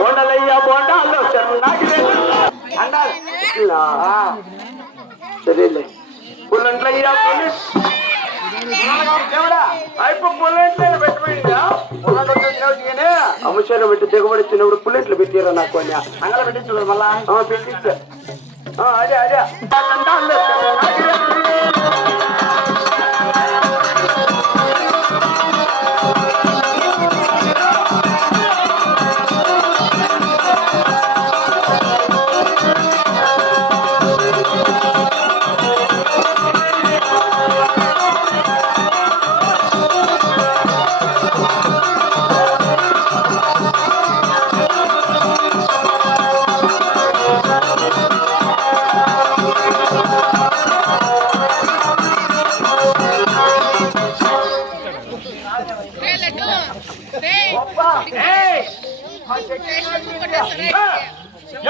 బోండలయ్యా బోండాలు అన్నారు సరేలే పుల్లంట్లయ్యా అంశాలు పెట్టి దిగుబడి తిన్నప్పుడు పుల్లెట్లు పెట్టారా నాకు అని అంగళ పెట్టించు మళ్ళా పెట్టించా అదే అదే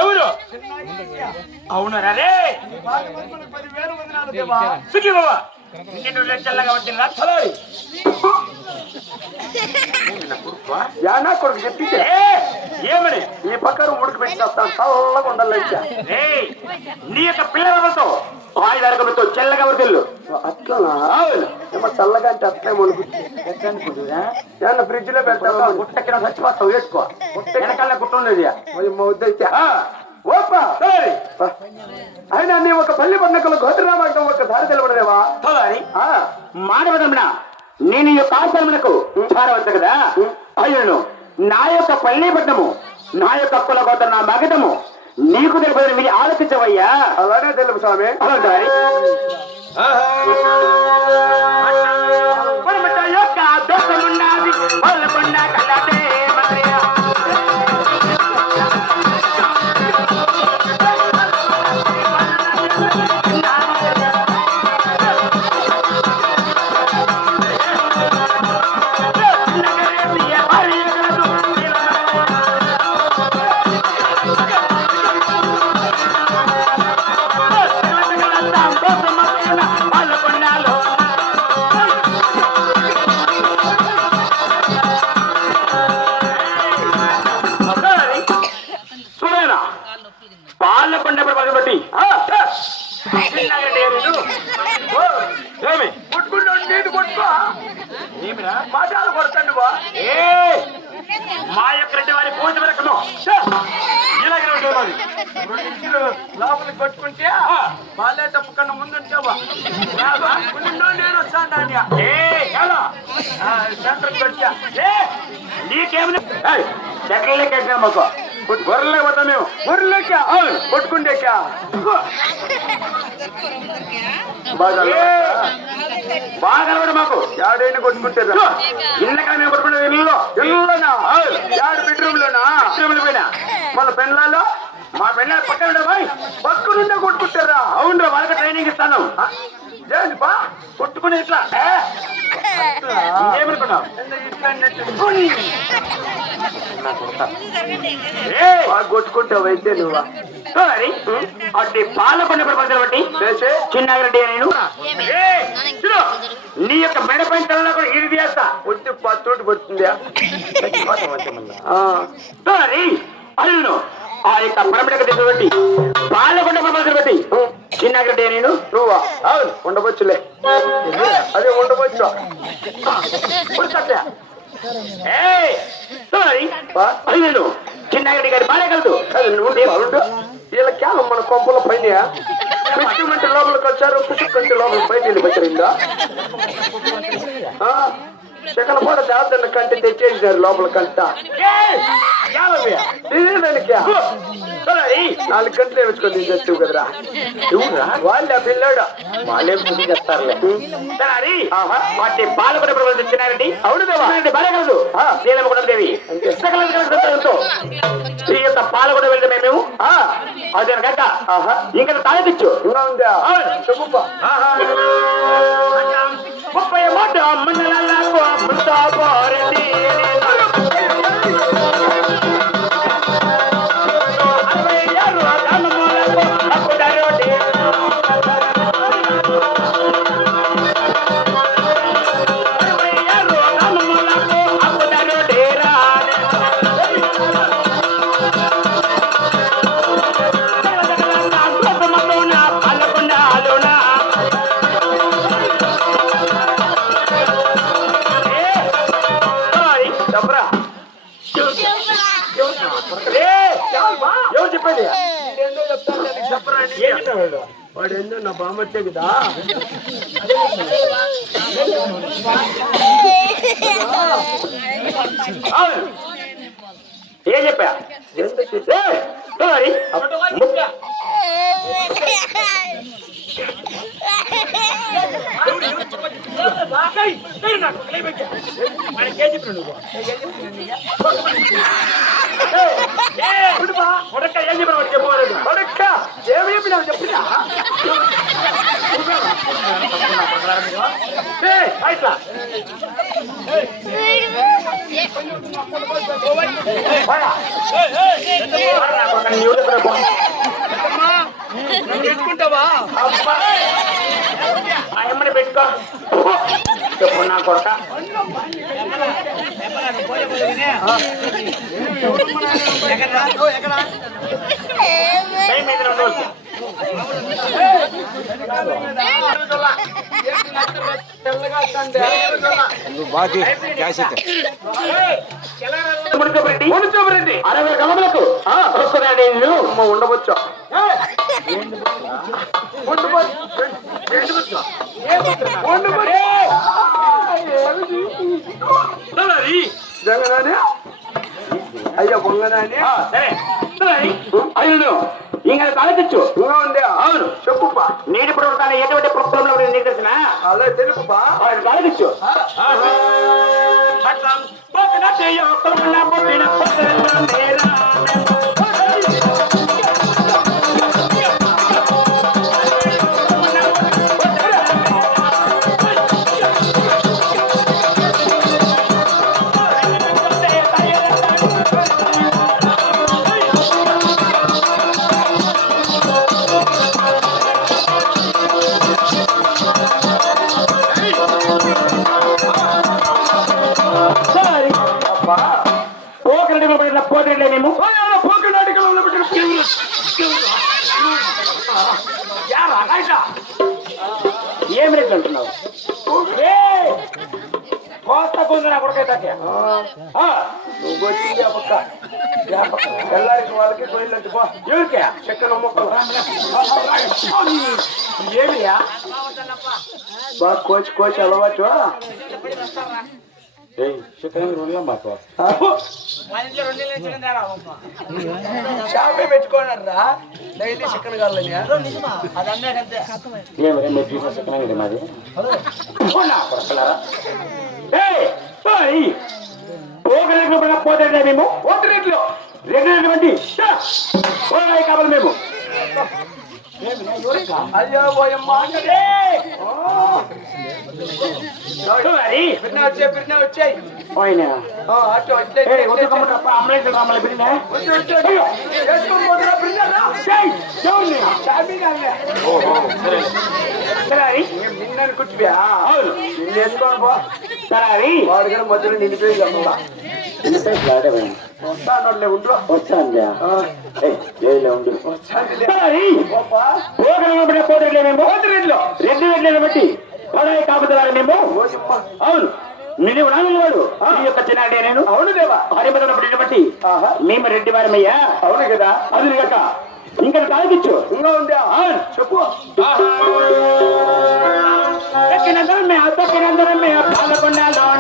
ఎవరు అవునరా రే సుఖీ బాబా చల్లగా వచ్చిందా యానా కొడుకు చెప్పి ఏమని ఈ పక్కన ఉడికి పెట్టేస్తాను చల్లగా ఉండాలి నీ యొక్క పిల్లలతో ఆయుధారకతో చల్లగా వరకెళ్ళు అట్లా ఏమో చల్లగా అంటే అట్లే ఏమన్నా ఫ్రిడ్జ్ లో పెడతా గుట్టకిన చచ్చిపోతావు వేసుకో వెనకాల గుట్ట ఉండేది వద్దైతే ఓపా అయినా నీ ఒక పల్లి పండుగలు గోత్రనామాకం ఒకసారి తెలవడలేవా మానవదమ్మ నేను ఈ యొక్క ఆశ్రమకు చారవచ్చు కదా అయ్యను నా యొక్క పల్లీపట్నము నా యొక్క కుల గోత్ర నా మగటము నీకు తెలిపదని మీరు ఆలోచించవయ్యా అలానే తెలుపు స్వామి మా యొక్క రెడ్డి వారి పూజ వరకును ఇలాగే లోపలికి కొట్టుకుంటే బాలే తప్పకుండా ముందుంటావా నేను వస్తాను సెంటర్కి వచ్చా నీకేమి చెట్లకే మాకు గొర్రెలే పోతాం మేము గొర్రెలేక కొట్టుకుంటేకా బాగా కూడా మాకు ఏడైనా కొట్టుకుంటారు ఇళ్ళకన్నా మేము కొట్టుకుంటే ఇల్లులోనా ఏడు బెడ్రూమ్ లోనా బెడ్రూమ్లు పోయినా మన పెళ్ళాల్లో మా పెళ్ళాలు పక్కన పక్క నుండే కొట్టుకుంటారా అవును వాళ్ళకి ట్రైనింగ్ ఇస్తాను బా కొట్టుకుని ఇట్లా ఏమనుకున్నావు కొట్టుకుంటావు అయితే నువ్వు అట్టి పాలకొండ ప్రపంచం బట్టి చిన్నారెడ్డి నేను నీ యొక్క మెడ పైన కూడా ఇది చేస్తా వచ్చి చోటు పడుతుందా అల్లు ఆ యొక్క పరమడక తీసుబట్టి పాలకొండ ప్రపంచం బట్టి చిన్నారెడ్డి నేను నువ్వా అవును ఉండవచ్చులే అదే ఉండవచ్చు నేను చిన్నారెడ్డి గారి బాలే కలదు వీళ్ళ క్యాలం మన కొంపల పైన పిచ్చుమంటి లోపలికి వచ్చారు పిచ్చుకుంటి లోపలికి బయట వెళ్ళిపోయిందా చికెన్ కూడా జాగ్రత్త కంటి తెచ్చేసారు లోపల కంట 4 గంటలు వేసుకొని తెచ్చావు కదరా వాళ్ళే పిల్లాడు వాళ్ళే పుట్టి చేస్తారులే వాటి పాలకొండ ప్రవర్తించినారండి అవును బాలగలదు దేవి ఈ యొక్క పాలకొండ వెళ్తే మేము అదే కనుక ఇంకా తాగతిచ్చు ఇంకా ఉందా చెప్పు 30 మాట మండలాలకు ముస్తాబారతి ఎవరు చెప్పండి ఏందో చెప్తాను చెప్పరా ఏం చెప్పాడు వాడు ఏందో నా బామర్తే కదా ఏం చెప్పా పెట్టుకుంటావా ఏమని పెట్టుకో చెప్పు నా కొరక మునిచోబరెడ్డి 60 గమలకు ఉండవచ్చు జగనాని అయ్యా పొంగనాని సరే అయ్యో ఇంకా తాగచ్చు ఇంకా ఉంది అవును చెప్పుపా నీటి ప్రభుత్వాన్ని ఎటువంటి ప్రభుత్వంలో నీకు తెలిసిన అలా తెలుపుపా తాగచ్చు పోకరేమో ఏం రేట్లు అంటున్నావు కోస్త కొందరు కొడుకైతే నువ్వు వచ్చింది ఆ పక్క ఎల్లారికి వాళ్ళకి పోయినట్టు ఎవరికే చెక్కన మొక్కలు ఏమియా బాగా కోచి అలవాటు షాపే పెట్టుకోనరా డైలీ చికెన్ కావాలని పోతే మేము పోతున్నట్లు రెగ్యులర్ కావాలి మేము అయ్యో వచ్చాయి నిన్న కూర్చువా సరే వాడు మధ్యలో నిండిపోయి బట్టి పడాయి కాపుతారు మేము అవును నిన్ను నాన్నవాడు ఈ యొక్క చిన్నాడే నేను అవును దేవా హరిమతను పుట్టిన బట్టి మేము రెడ్డి వారమయ్యా అవును కదా అది కాక ఇంకా తాగిచ్చు ఇంకా ఉందా చెప్పు పాలకొండలో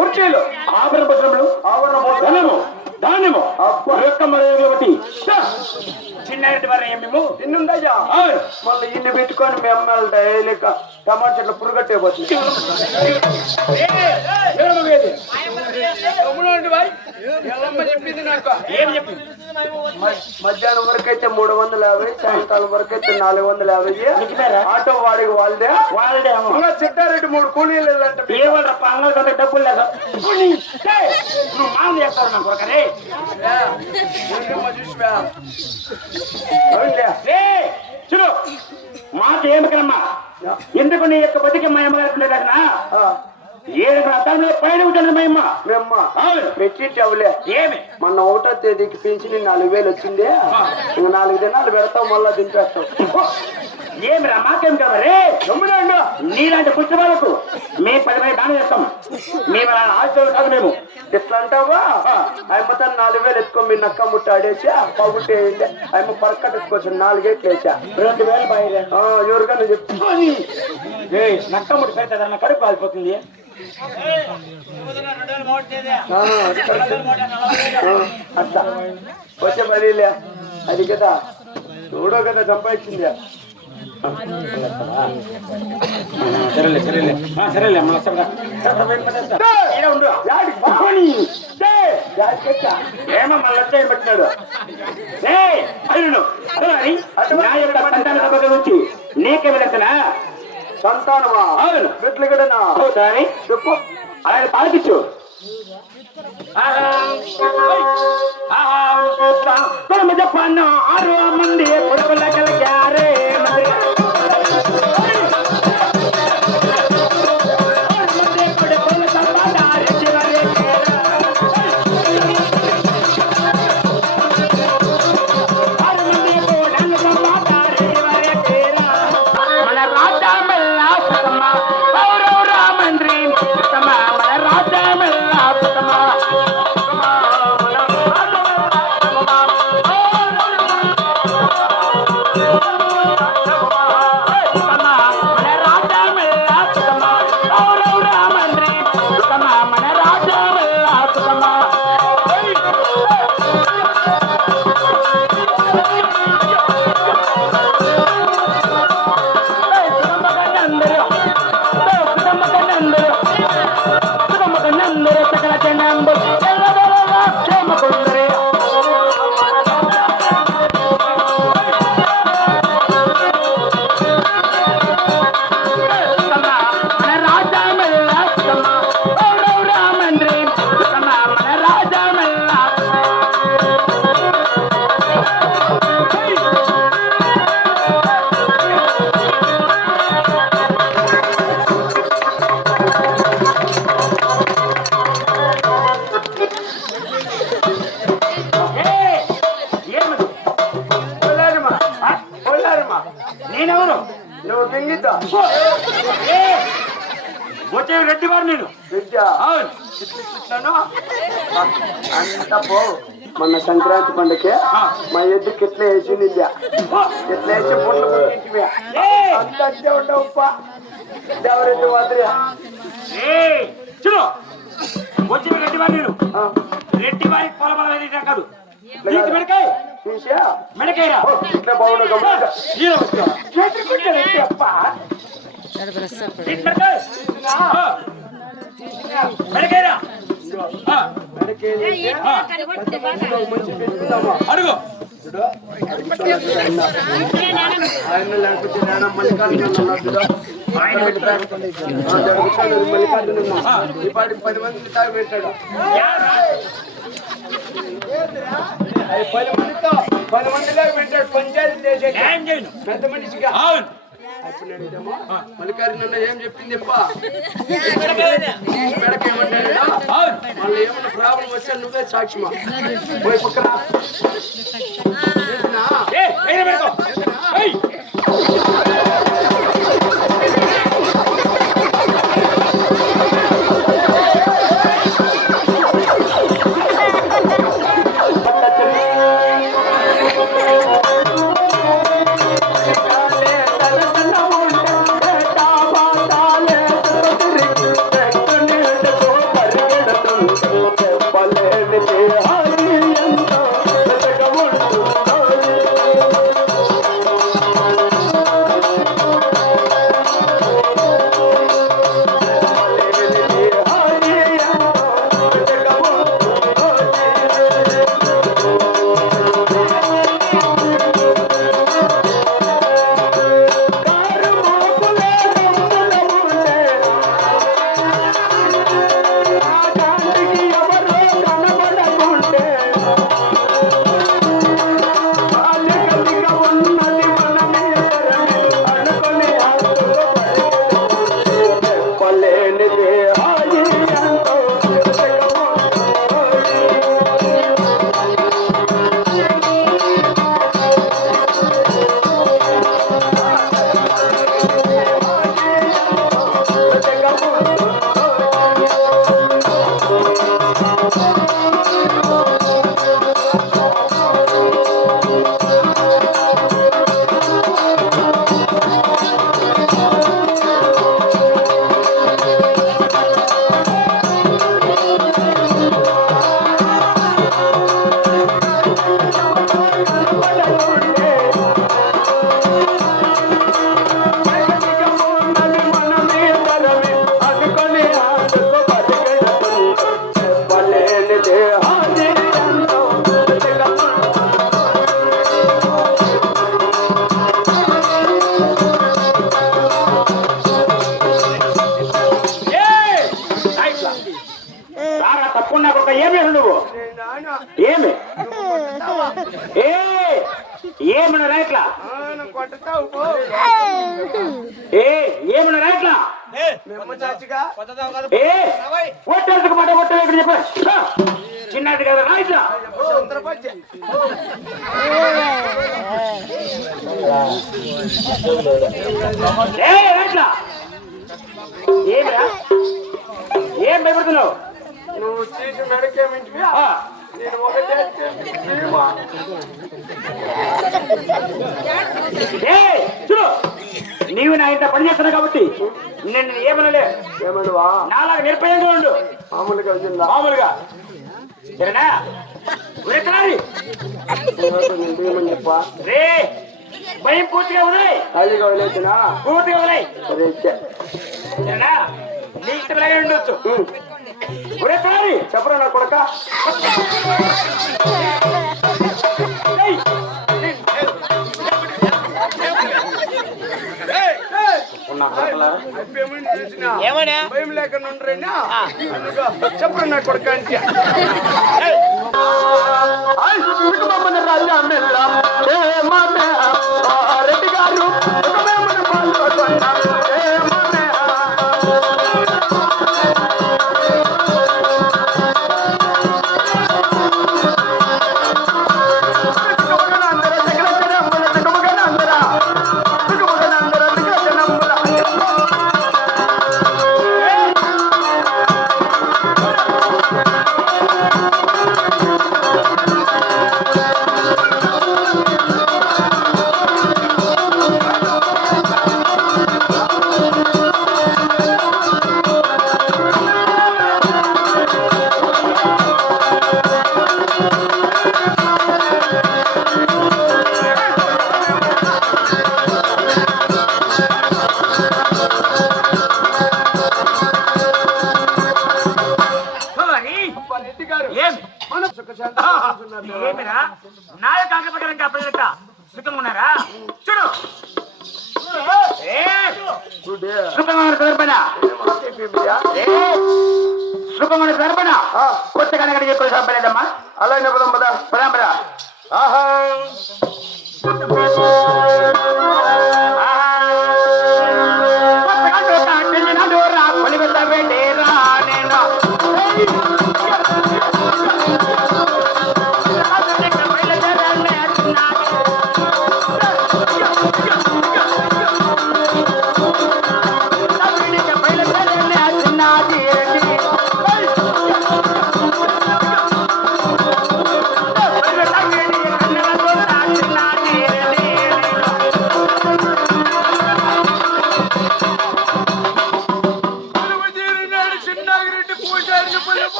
కుర్చీలు ఆభరణ పత్రములు ఆవరణ ధనము మేము అబ్బా. బట్టి చిన్నారెడ్డి వారు మేము నిన్నుందయ్యా మళ్ళీ ఇన్ని పెట్టుకొని మేము డైలీ టమాటా చెట్లు పురుగట్టే పోతుంది చెప్పింది నాకు ఏం చెప్పింది మధ్యాహ్నం వరకు అయితే 350, సాయంకాలం వరకు అయితే 450. ఆటో వాడికి వాళ్ళదే వాళ్ళే అమ్మ ఇంకా చిట్టారెడ్డి 3 కూలీలు వెళ్ళంటే ఏ వాళ్ళ పంగల్ కంటే డబ్బులు లేదు నువ్వు మామూలు చేస్తావు నాకు ఒకరే చూడు మాట ఏమికనమ్మా ఎందుకు నీ యొక్క బతికి మా అమ్మగారు కదా 7 అద్దంలో పైన ఉంటుంది మా అమ్మ మేమ్మ పెట్టి అవలే ఏమి మొన్న 1వ తేదీకి పెంచి 4,000 వచ్చింది ఇంకా 4 దినాలు పెడతాం మళ్ళా దింపేస్తాం ఏమిరా మాకేం కావాలి గమ్మునండు నీలాంటి పుస్తకాలకు మేము 10 మంది దానం చేస్తాం మేము ఆశ్చర్యం కాదు మేము ఎట్లా అంటావా అమ్మతో 4,000 ఎత్తుకో మీ నక్క ముట్ట ఆడేసా పగుట్టే అమ్మ పరకట్ ఎత్తుకోవచ్చు 4 గేట్లు వేసా 2,000 బయట ఎవరికన్నా చెప్తా నక్కముడి పెడతా కడుపు కాలిపోతుంది అట్లా వచ్చే పదిలే అది కదా చూడో కదా సంపాదించింది సరేలే సరేలే సరేలే ఏమో మళ్ళీ వచ్చాయి పెట్టినాడు గురించి నీకేమిటనా సంతానమా అవును బిడ్డలు కూడా అవుతాని చెప్పు అలాగే పాలించు చెప్పాను 6 మంది కొడుకుల కలిగారే నేనెవరు నువ్వు గింగిద్దా వచ్చే రెడ్డి వారు నేను విద్యా అవును అంత పో మొన్న సంక్రాంతి పండుగ మా ఎద్దుకి ఎట్లా వేసింది ఎట్లా వేసి పొట్లు పుట్టింటివా అంత అంతే ఉండవు ఎవరెద్దు మాదిరిగా చూడు వచ్చే రెడ్డి వారు నేను రెడ్డి వారికి పొలం కాదు మెడకాయ చూసా మెడకాయ ఇట్లా బాగుండదు అడుగు ఆయన లేకపోతే నేను మల్లికార్జున మల్లికార్జున ఈ పాటి 10 మంది తాగి పెట్టాడు 10 మందిలాగా పెట్టాడు పంచాయతీ చేసే పెద్ద మనిషిగా మల్లికార్జున ఏం చెప్పింది మెడకేమంటాడు మళ్ళీ ఏమన్నా ప్రాబ్లం వచ్చా నువ్వే సాక్షిమా పోయి పక్కన ఏమన్నా రాయట్లా కొట్టతావు పో. ఏమన్నా రాయట్లా మేము చాచిగా ఒట్టేందుకు మాట ఒట్ట ఇక్కడ చెప్ప చిన్నది కదా రాయట్లా ఉత్తరపచ్చే రాయట్లా ఏమిరా ఏం భయపడుతున్నావు నువ్వు చీటి నడికేమింటివి నేను ఒకటే చూడు నీవు నా ఇంత పని చేస్తున్నావు కాబట్టి నేను ఏమనలే ఏమనువా నాలాగా నిర్భయంగా ఉండు మామూలుగా వచ్చిందా మామూలుగా సరేనా ఏమని చెప్పా రే భయం పూర్తిగా ఉన్నాయి ఖాళీగా వదిలేసినా పూర్తిగా ఉన్నాయి సరే ఇచ్చే సరేనా నీ ఇష్టంలాగే ఉండొచ్చు ఉరేసారి చెప్పరా నా కొడక భయం లేకుండా ఉండరేనా చెప్పరా నా కొడక అంటే రెడ్డి గారు ఏమిరా నా యొక్క ఆకృతకరంగా ప్రజలట సుఖంగా ఉన్నారా చూడు సుఖంగా సరిపడా సుఖంగా సరిపడా కొత్తగా చెప్పి సరిపలేదమ్మా అలాగే పదం పద పదాం పదా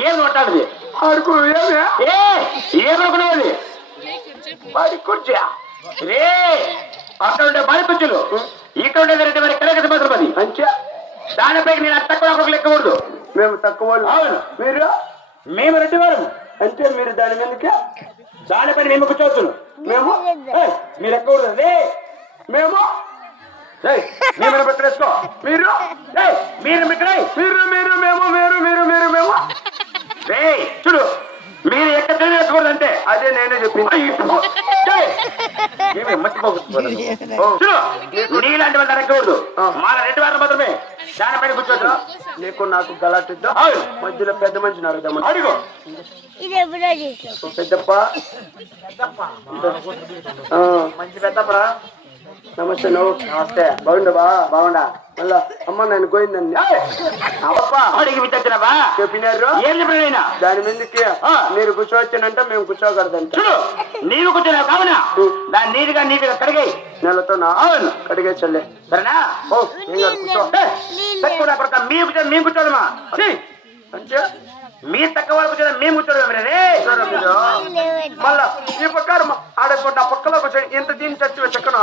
ఏం మాట్లాడది అడుగు ఏమే ఏమనుకునేది వాడి కూర్చా రే అక్కడ ఉండే బాలి కుర్చీలు ఇక్కడ ఉండేది మరి కలగత మాత్రం అది అంచే దానిపై నేను తక్కువ లెక్కకూడదు మేము తక్కువ అవును మీరు మేము రెడ్డి వారు అంటే మీరు దాని మీదకే దానిపైన మేము కూర్చోవచ్చు మేము మీరు ఎక్కకూడదు రే మేము మేము పెట్టేసుకో మీరు మీరు మిత్రై మీరు మీరు మేము మీరు మీరు మీరు మేము రే చూడు మీరు ఎక్కడ తెలియకూడదు అంటే అదే నేనే చెప్పింది చూడు నీలాంటి వాళ్ళు అడగకూడదు మన రెడ్డి వారు మాత్రమే దానిపైన కూర్చోవచ్చు నీకు నాకు గలాటిద్దాం మధ్యలో పెద్ద మనిషిని అడుగుదాం అడుగు పెద్దప్ప మంచి పెద్దపరా నమస్తే నువ్వు నమస్తే బాగుండవా బాగుండా మళ్ళా అమ్మ నేను పోయిందండి అడిగి విచ్చావా చెప్పినారు ఏం చెప్పినా దాని మీదకి మీరు కూర్చోవచ్చానంటే మేము కూర్చోకూడదంట చూడు నీవు కూర్చున్నావు కావునా దాన్ని నీటిగా కడిగాయి నెలతోనా అవును కడిగే చల్లే సరేనా ఓ ఏం కాదు కూర్చో తక్కువ మేము కూర్చోదమ్మా అంటే మీరు తక్కువ వాళ్ళు కూర్చోదా మేము కూర్చోడం మళ్ళా ఈ పక్క ఆడకుండా పక్కలో కూర్చొని ఇంత దీన్ని చచ్చి చెక్కను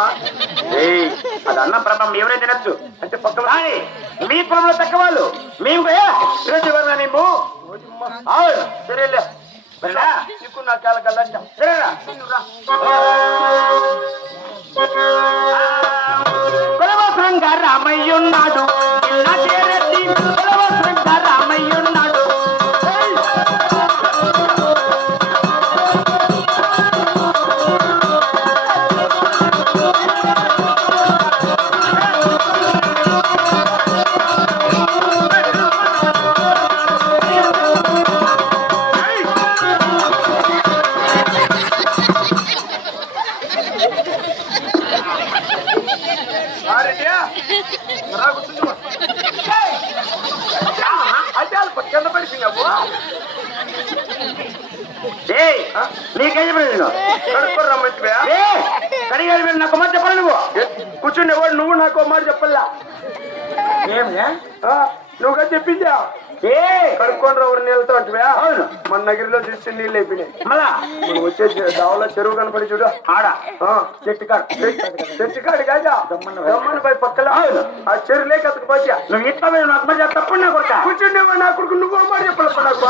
అది అన్నం ప్రభావం ఎవరైనా తినచ్చు అంటే పక్కలో కానీ మీ పొలంలో తక్కువ వాళ్ళు మేము మేము అవును సరేలే సరేనా నీకు నా కాలకల్లా సరేనా కులవసరంగా రామయ్యున్నాడు ఇలా చేరెత్తి నీకేం చెప్పలేదు నేను కడుక్కొని రమ్మంటివా కడిగాలి మీరు నాకు మాట చెప్పాలి నువ్వు కూర్చుండేవాడు నువ్వు నాకు మాట చెప్పల్లా ఏమియా నువ్వుగా చెప్పిందా కడుక్కొని రా నీళ్ళతో అంటువా అవును మన నగిరిలో చూస్తే నీళ్ళు అయిపోయినాయి మళ్ళా మనం వచ్చే దావలో చెరువు కనపడి చూడు ఆడ చెట్టు కాడు కాదా దమ్మన్న పై పక్కల అవును ఆ చెరువులే కతకు పోచా నువ్వు ఇట్లా నాకు మాట తప్పండి నా కొడుక కూర్చుండేవా నా కొడుకు నువ్వు మాట చెప్పలప్ప నాకు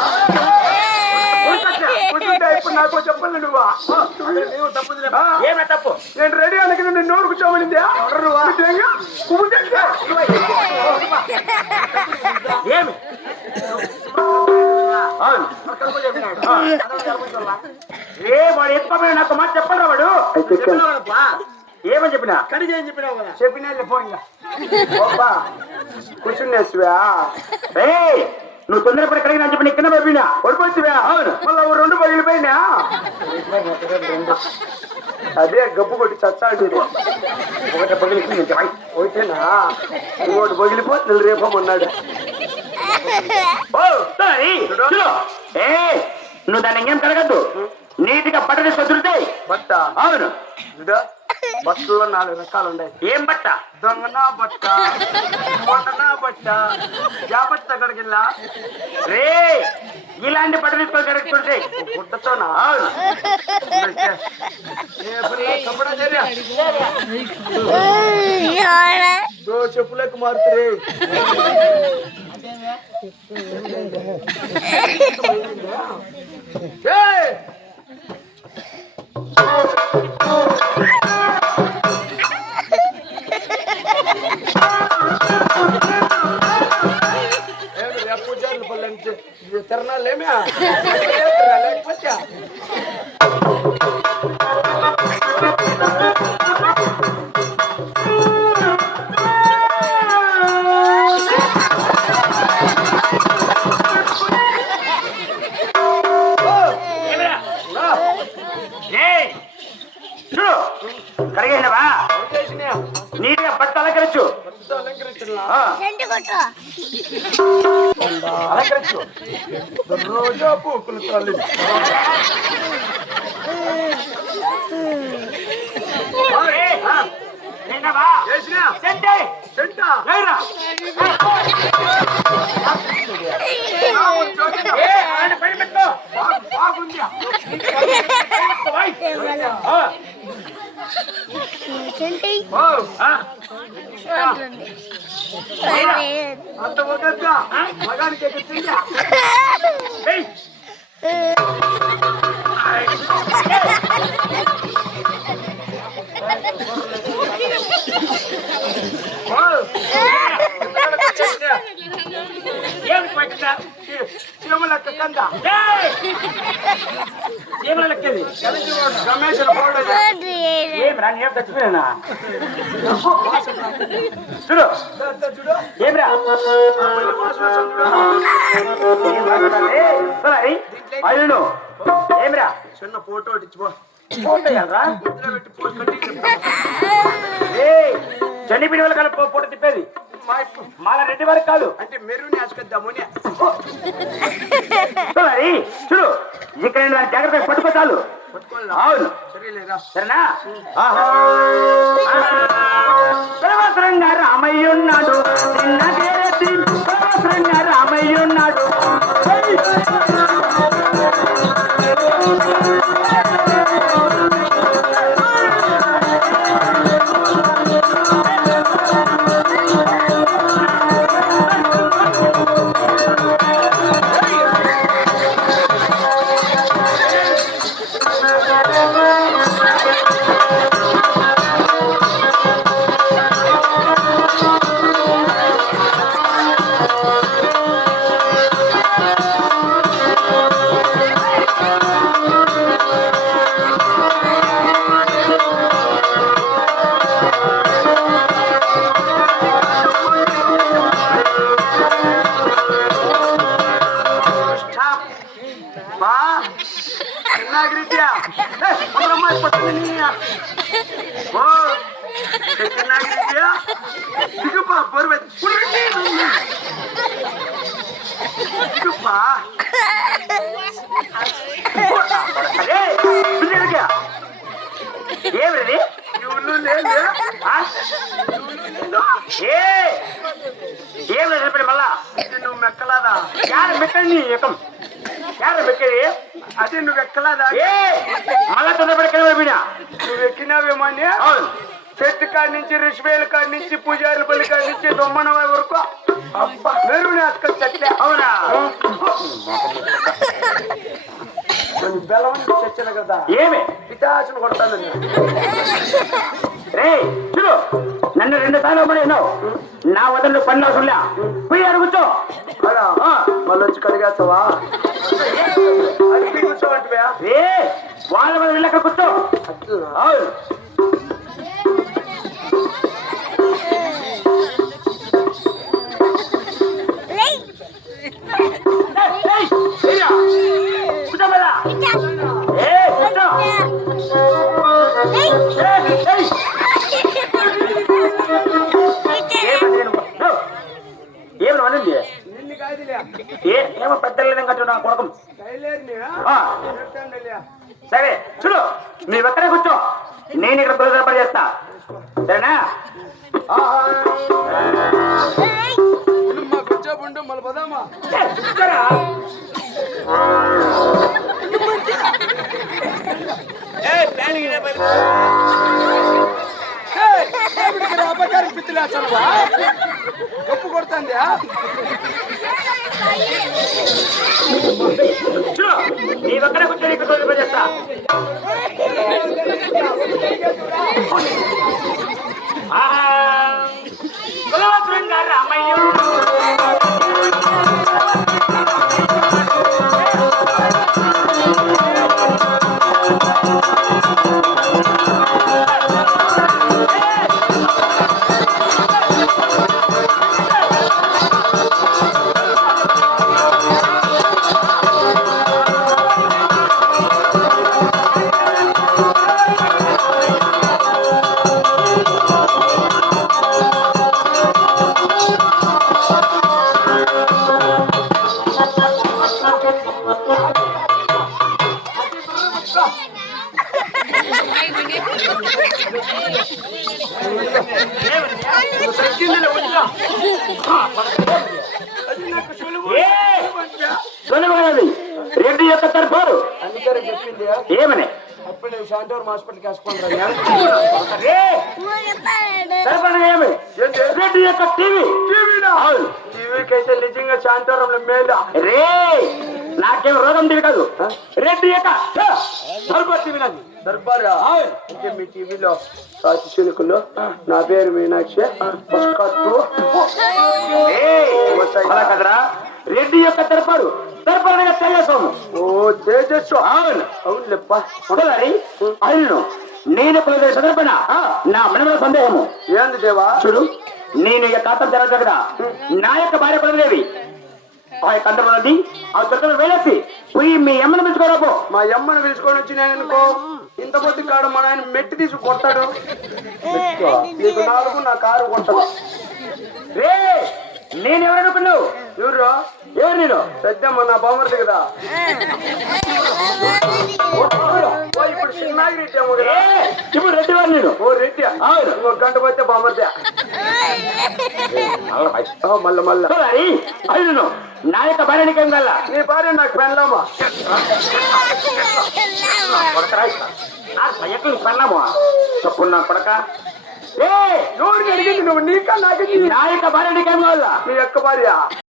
కూర్చుంటే ఇప్పుడు నాకు చెప్పాలి నువ్వా ఏమే తప్పు నేను రెడీ అనక నేను నోరు కూర్చోమనింది ఏమి అవును వాడు ఎత్తుకోమని నాకు మాట చెప్పరా వాడు ఏమని చెప్పినా కడిగి ఏం చెప్పినావు కదా చెప్పినా పోయిందా కూర్చుండేసివా నువ్వు తొందరపడి కడిగినా చెప్పి నీ కింద పడిపోయినా పడిపోతువా అవును మళ్ళీ రెండు పగిలిపోయినా అదే గబ్బు కొట్టి చచ్చాడు ఒకటి పగిలింది ఒకటేనా ఇంకోటి పగిలిపోతుంది రేపమన్నాడు నువ్వు దాన్ని ఇంకేం కడగద్దు నీటిగా బట్ట తీసుకొచ్చుంటాయి బట్ట అవును బట్టల్లో 4 రకాలు ఉన్నాయి ఏం బట్ట దొంగనా బట్ట మొండనా బట్ట జాబట్ట కడిగిల్లా రే ఇలాంటి బట్ట తీసుకొని కడుగుతుంటాయి గుడ్డతోనా అవును చెప్పులకు మారుతురే తిరణాలేమే లేకపోతే కడిగేసినవా నీట్గా బట్ట అలంకరించు అలంకరించు రోజా పూకులు తల్లి అంత ఒకగా మగానికి ఎక్కిందా చీమలక్క కంద చీమల లెక్కేది రమేష్ ఏం రా నేను చచ్చిపోయినా చూడు ఏమిరా అయ్యను ఏమిరా చిన్న ఫోటో ఇచ్చిపో ఫోటో చనిపోయిన వాళ్ళ కాదు ఫోటో తిప్పేది మాల రెడ్డి వరకు కాదు అంటే మెరూన్ వేసుకొద్దామని చూడు ఇక్కడ నేను జాగ్రత్తగా పట్టుకో చాలు అవును సరేనా సర్వసరంగా రామయ్యున్నాడు చిన్న సర్వసరంగా రామయ్యున్నాడు ఏం లేదు చెప్పండి మళ్ళా నువ్వు మెక్కలాదా యాడ మెక్కడి ఎక్కం యాడ మెక్కడి అదే నువ్వు ఎక్కలాదా మళ్ళా తొందరపడి కింద నువ్వు ఎక్కినావేమో అని అవును చెట్టు కాడి నుంచి ఋషివేల కాడి నుంచి పూజారిపల్లి కాడి నుంచి దొమ్మనవ వరకు అబ్బా మెరుగు అక్కడ చెట్లే అవునా బెల్లం చచ్చాను కదా ఏమి పితాచను కొడతాను రే చూడు నన్ను 2 సార్లు పడినావు నా వదలు పని అవసరంలే పోయి అడుగుచో మళ్ళీ వచ్చి కడిగేస్తావా అది కూర్చోమంటే ఏ వాళ్ళ మీద వెళ్ళక కూర్చో అవును కూర్చో మళ్ళా కూర్చో ఏమి అనింది నిన్ను కాదులే ఏమో పెద్ద లేదని కట్టు నా కొడకం కైలేరుని సరే చూడు నువ్వు ఎక్కడే కూర్చో నేను ఇక్కడ తొలి చేస్తా సరేనా మాకు వచ్చేపుండు మళ్ళీ పోదామా కూర్చోరా అపకారం పిచ్చిలేస్తావా గప్పు కొడుతుందా చూడు నీవెక్కడే కూర్చో నీకు తొలి చేస్తా రామయ్య రెడ్డి యొక్క తరఫారు అందుకని చెప్పింది ఏమని అప్పుడు నేను శాంతవరం హాస్పిటల్కి వేసుకుంటాను ఏమి రెడ్డి యొక్క టీవీ టీవీకి అయితే నిజంగా శాంతవరంలో మేలు రే నాకేం రోగం టీవీ కాదు రెడ్డి యొక్క దర్బార్ టీవీ నాది దర్బారా అంటే మీ టీవీలో సాచి చిలుకలు నా పేరు మీనాక్షి అలా కదరా రెడ్డి యొక్క తరఫారు తరఫారుగా తేజస్వాము ఓ తేజస్సు అవును అవును లెప్ప అవును నేను ఇప్పుడు సందర్భన నా మనముల సందేహము ఏంది దేవా చూడు నేను ఈ ఖాతం తెరవచ్చు కదా నా యొక్క భార్య కులదేవి ఆ యొక్క అందమైనది ఆ చుట్టూ వేలేసి పోయి మీ అమ్మను పిలుచుకోరాపో మా అమ్మను పిలుచుకొని వచ్చి నేను అనుకో ఇంత పొద్దు కాడు మా నాయన మెట్టి తీసి కొట్టాడు నీకు 4 నా కారు కొట్టాడు రే నేను ఎవరనుకున్నావు ఎవరు ఎవరు నేను పెద్దమ్మ నా బామర్ది కదా ఇప్పుడు చిన్నాగి రెడ్డి అమ్మ కదా ఇప్పుడు రెడ్డి వారు నేను ఓ రెడ్డి అవును ఇంకొక గంట పోతే బామర్దే మళ్ళా మళ్ళా అవును నా యొక్క భార్యనికేం కల నీ భార్య నాకు పెళ్ళామా పెళ్ళామా చెప్పు నా కొడక ఎవరికి అడిగింది నువ్వు నీకా నాకు నా యొక్క భార్యనికేం కావాలా నీ యొక్క భార్య